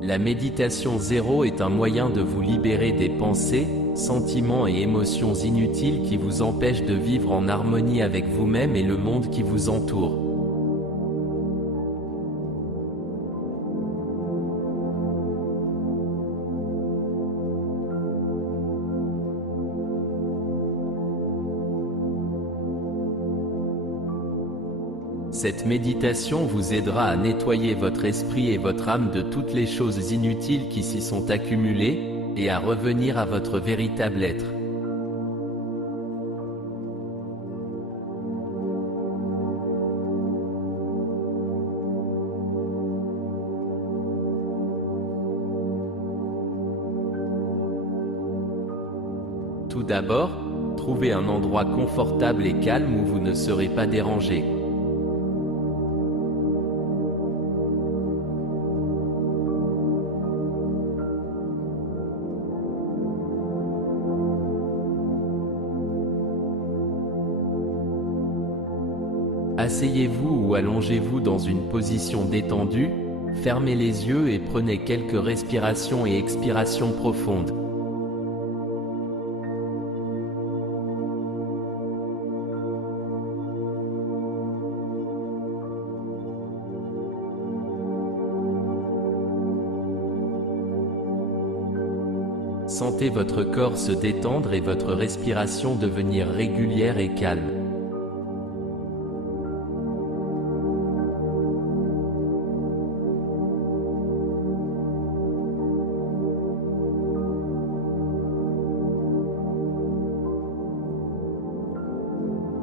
La méditation zéro est un moyen de vous libérer des pensées, sentiments et émotions inutiles qui vous empêchent de vivre en harmonie avec vous-même et le monde qui vous entoure. Cette méditation vous aidera à nettoyer votre esprit et votre âme de toutes les choses inutiles qui s'y sont accumulées, et à revenir à votre véritable être. Tout d'abord, trouvez un endroit confortable et calme où vous ne serez pas dérangé. Asseyez-vous ou allongez-vous dans une position détendue, fermez les yeux et prenez quelques respirations et expirations profondes. Sentez votre corps se détendre et votre respiration devenir régulière et calme.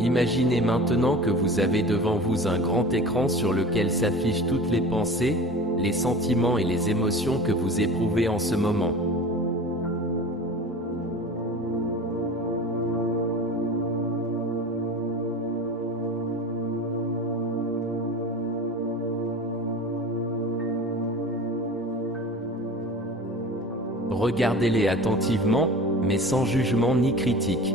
Imaginez maintenant que vous avez devant vous un grand écran sur lequel s'affichent toutes les pensées, les sentiments et les émotions que vous éprouvez en ce moment. Regardez-les attentivement, mais sans jugement ni critique.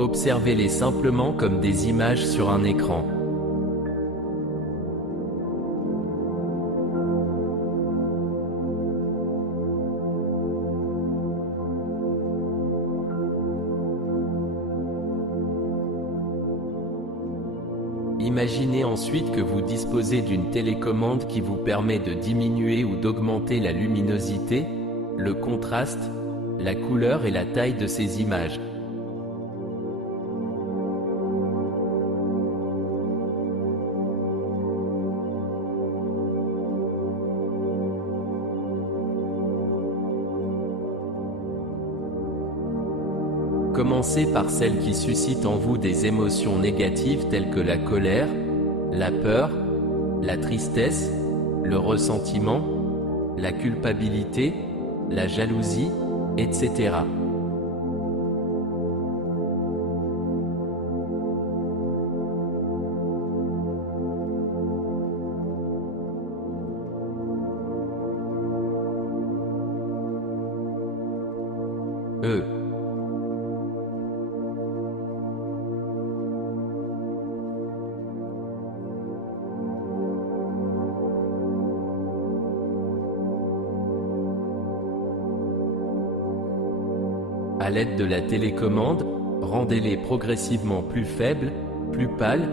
Observez-les simplement comme des images sur un écran. Imaginez ensuite que vous disposez d'une télécommande qui vous permet de diminuer ou d'augmenter la luminosité, le contraste, la couleur et la taille de ces images. Commencez par celles qui suscitent en vous des émotions négatives telles que la colère, la peur, la tristesse, le ressentiment, la culpabilité, la jalousie, etc. À l'aide de la télécommande, rendez-les progressivement plus faibles, plus pâles,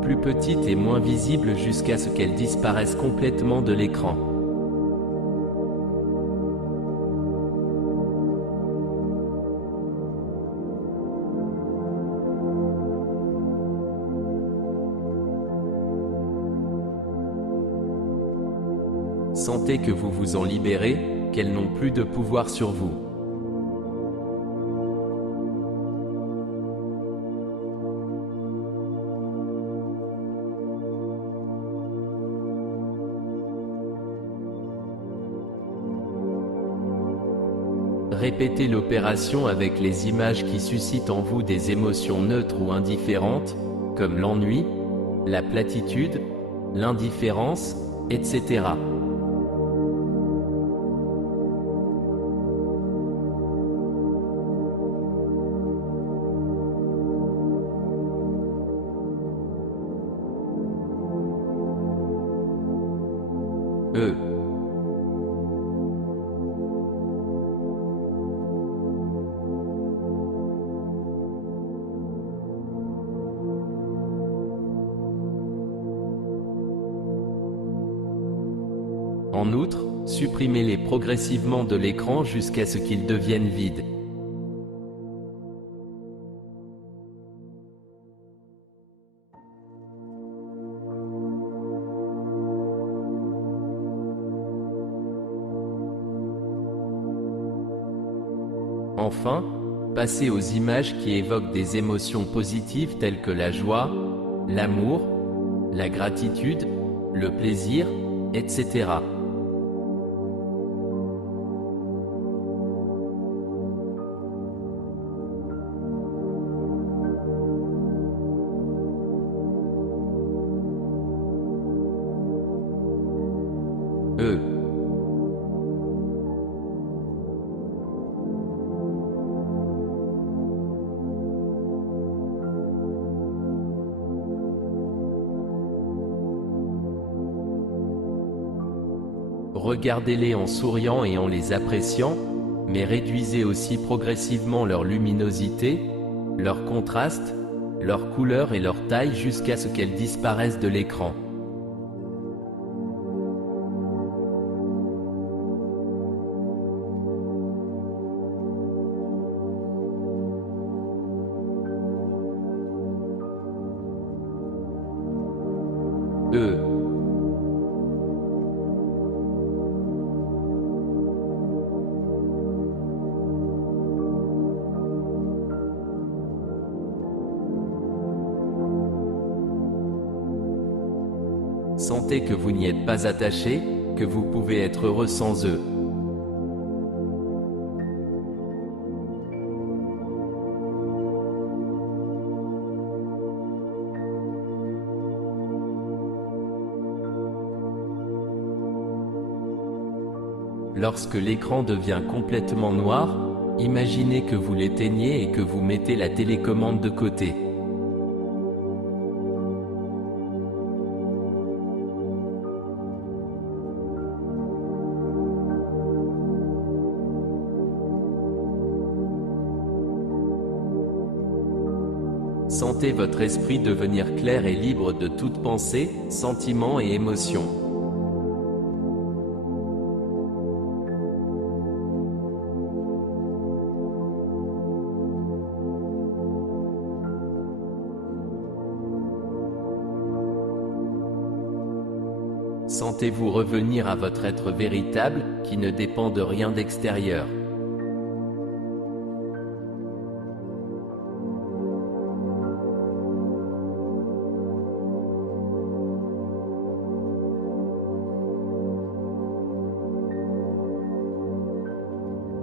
plus petites et moins visibles jusqu'à ce qu'elles disparaissent complètement de l'écran. Sentez que vous vous en libérez, qu'elles n'ont plus de pouvoir sur vous. Répétez l'opération avec les images qui suscitent en vous des émotions neutres ou indifférentes, comme l'ennui, la platitude, l'indifférence, etc. E. En outre, supprimez-les progressivement de l'écran jusqu'à ce qu'ils deviennent vides. Enfin, passez aux images qui évoquent des émotions positives telles que la joie, l'amour, la gratitude, le plaisir, etc. E. Regardez-les en souriant et en les appréciant, mais réduisez aussi progressivement leur luminosité, leur contraste, leur couleur et leur taille jusqu'à ce qu'elles disparaissent de l'écran. E. Sentez que vous n'y êtes pas attaché, que vous pouvez être heureux sans eux. Lorsque l'écran devient complètement noir, imaginez que vous l'éteignez et que vous mettez la télécommande de côté. Sentez votre esprit devenir clair et libre de toute pensée, sentiment et émotion. Sentez-vous revenir à votre être véritable, qui ne dépend de rien d'extérieur.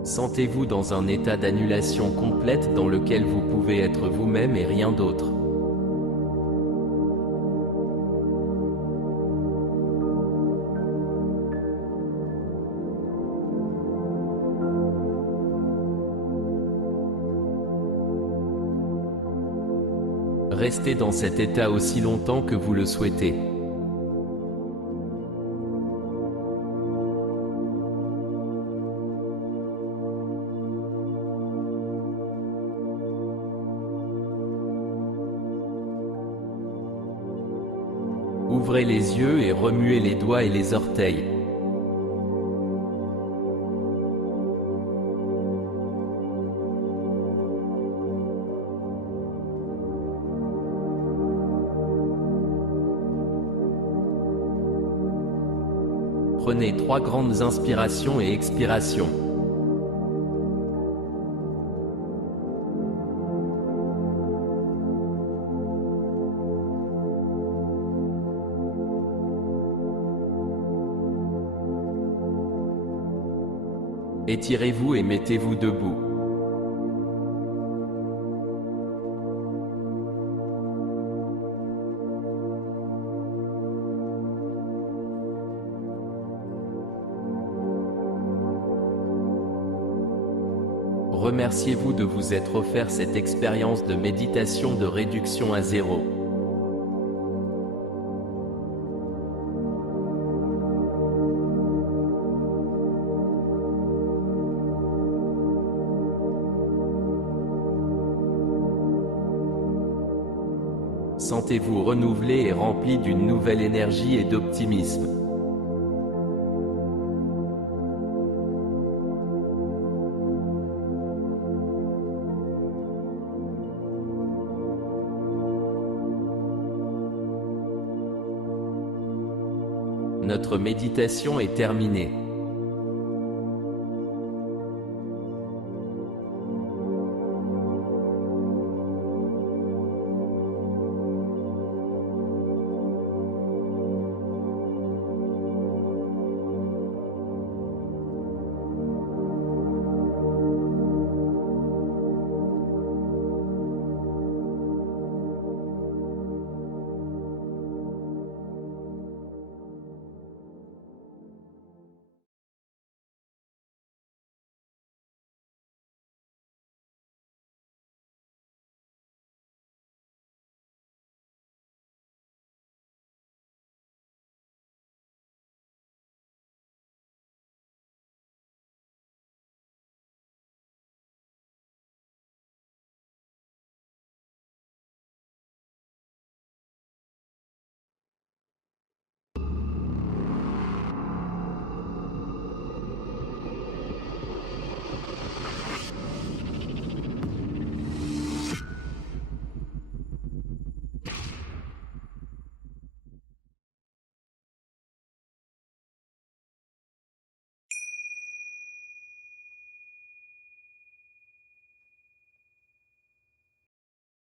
Sentez-vous dans un état d'annulation complète dans lequel vous pouvez être vous-même et rien d'autre. Restez dans cet état aussi longtemps que vous le souhaitez. Ouvrez les yeux et remuez les doigts et les orteils. Prenez 3 grandes inspirations et expirations. Étirez-vous et mettez-vous debout. Remerciez-vous de vous être offert cette expérience de méditation de réduction à zéro. Sentez-vous renouvelé et rempli d'une nouvelle énergie et d'optimisme. Notre méditation est terminée.